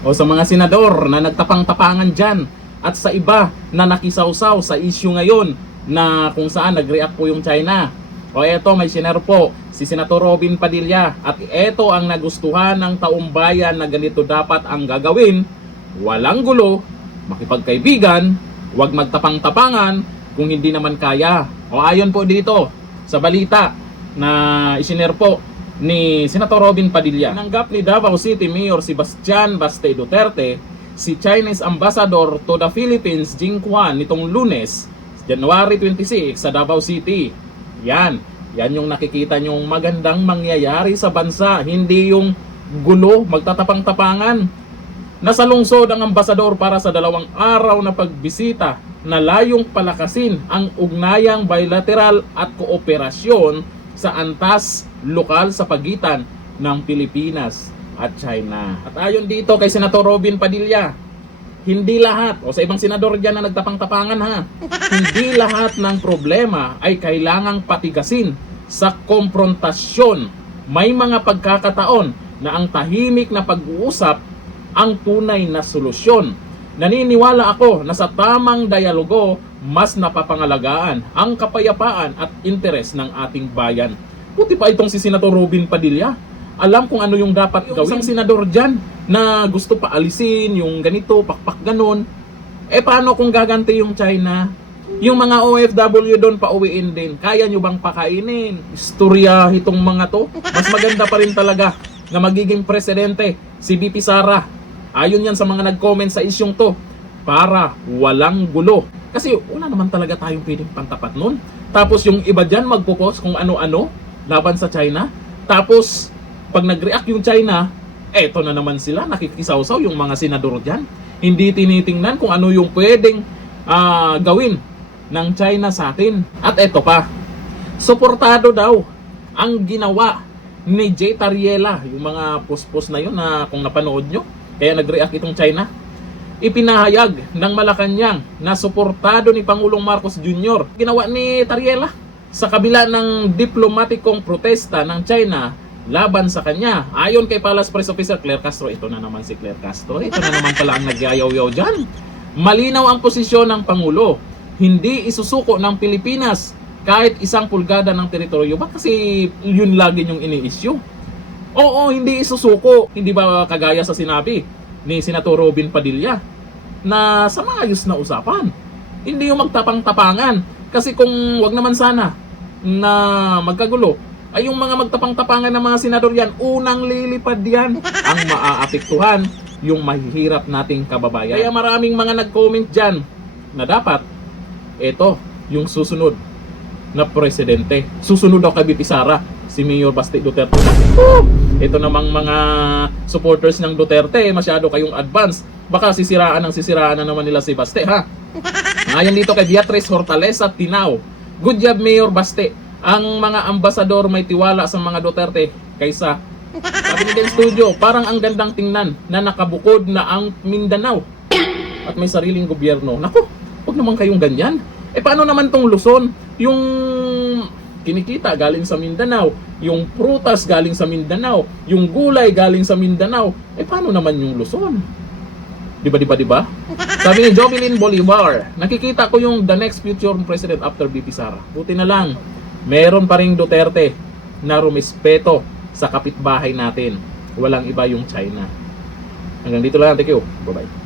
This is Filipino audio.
O sa mga senador na nagtapang-tapangan dyan at sa iba na nakisawsaw sa issue ngayon na kung saan nag-react po yung China. O eto, may sinero po si Senator Robin Padilla at eto ang nagustuhan ng taumbayan na ganito dapat ang gagawin. Walang gulo, makipagkaibigan, huwag magtapang-tapangan kung hindi naman kaya. O ayon po dito sa balita na isinare po ni Senator Robin Padilla, nanggap ni Davao City Mayor Sebastian Baste Duterte si Chinese Ambassador to the Philippines Jing Quan nitong Lunes, January 26 sa Davao City. Yan yung nakikita nyong magandang mangyayari sa bansa, hindi yung gulo, magtatapang-tapangan. Nasa lungsod ang ambasador para sa 2 araw na pagbisita na layong palakasin ang ugnayang bilateral at kooperasyon sa antas lokal sa pagitan ng Pilipinas at China. At ayon dito kay Senator Robin Padilla, hindi lahat, o sa ibang senador dyan na nagtapang-tapangan ha, hindi lahat ng problema ay kailangang patigasin sa komprontasyon. May mga pagkakataon na ang tahimik na pag-uusap ang tunay na solusyon. Naniniwala ako na sa tamang dialogo, mas napapangalagaan ang kapayapaan at interes ng ating bayan. Buti pa itong si Senator Robin Padilla, alam kung ano yung dapat gawin. Isang senador dyan na gusto pa alisin yung ganito, pakpak ganon. Paano kung gaganti yung China? Yung mga OFW doon pauwiin din, kaya nyo bang pakainin? Istorya itong mga to. Mas maganda pa rin talaga na magiging presidente si VP Sara. Ayon yan sa mga nag-comment sa isyong to, para walang gulo. Kasi wala naman talaga tayong pwedeng pantapat nun. Tapos yung iba dyan magpo-post kung ano-ano laban sa China. Tapos pag nag-react yung China, eto na naman sila, nakikisawsaw yung mga senador dyan. Hindi tinitingnan kung ano yung pwedeng gawin ng China sa atin. At eto pa, suportado daw ang ginawa ni Jay Tariela, yung mga post-post na yun na kung napanood nyo, kaya nag-react itong China. Ipinahayag ng Malacanang na suportado ni Pangulong Marcos Jr. Ginawa ni Tariela sa kabila ng diplomatikong protesta ng China laban sa kanya. Ayon kay Palace Press Officer Claire Castro, ito na naman si Claire Castro, ito na naman pala ang nagyayaw-yaw dyan. Malinaw ang posisyon ng Pangulo, hindi isusuko ng Pilipinas kahit 1 pulgada ng teritoryo. Ba't kasi yun lagi yung ini-issue? Oo, hindi isusuko. Hindi ba kagaya sa sinabi ni Senator Robin Padilla na sa maayos na usapan, hindi yung magtapang-tapangan. Kasi kung wag naman sana na magkagulo, ay yung mga magtapang-tapangan ng mga senador yan, unang lilipad yan. Ang maaapektuhan yung mahihirap nating kababayan. Kaya maraming mga nag-comment dyan na dapat ito yung susunod na presidente. Susunod daw kay VP Sara, si Mayor Baste Duterte. Ito namang mga supporters ng Duterte, masyado kayong advance. Baka sisiraan na naman nila si Baste ha. Ayan dito kay Beatrice Hortaleza Tinao, good job Mayor Baste. Ang mga ambasador may tiwala sa mga Duterte kaysa, sabi ni Den Studio, parang ang gandang tingnan na nakabukod na ang Mindanao at may sariling gobyerno. Naku, huwag naman kayong ganyan. Paano naman tong Luzon? Yung kinikita galing sa Mindanao, yung prutas galing sa Mindanao, yung gulay galing sa Mindanao, paano naman yung Luzon? Diba? Sabi ni Jovelyn Bolivar, nakikita ko yung the next future president after VP Sara. Buti na lang, meron pa ring Duterte na rumispeto sa kapitbahay natin. Walang iba yung China. Hanggang dito lang. Thank you. Bye-bye.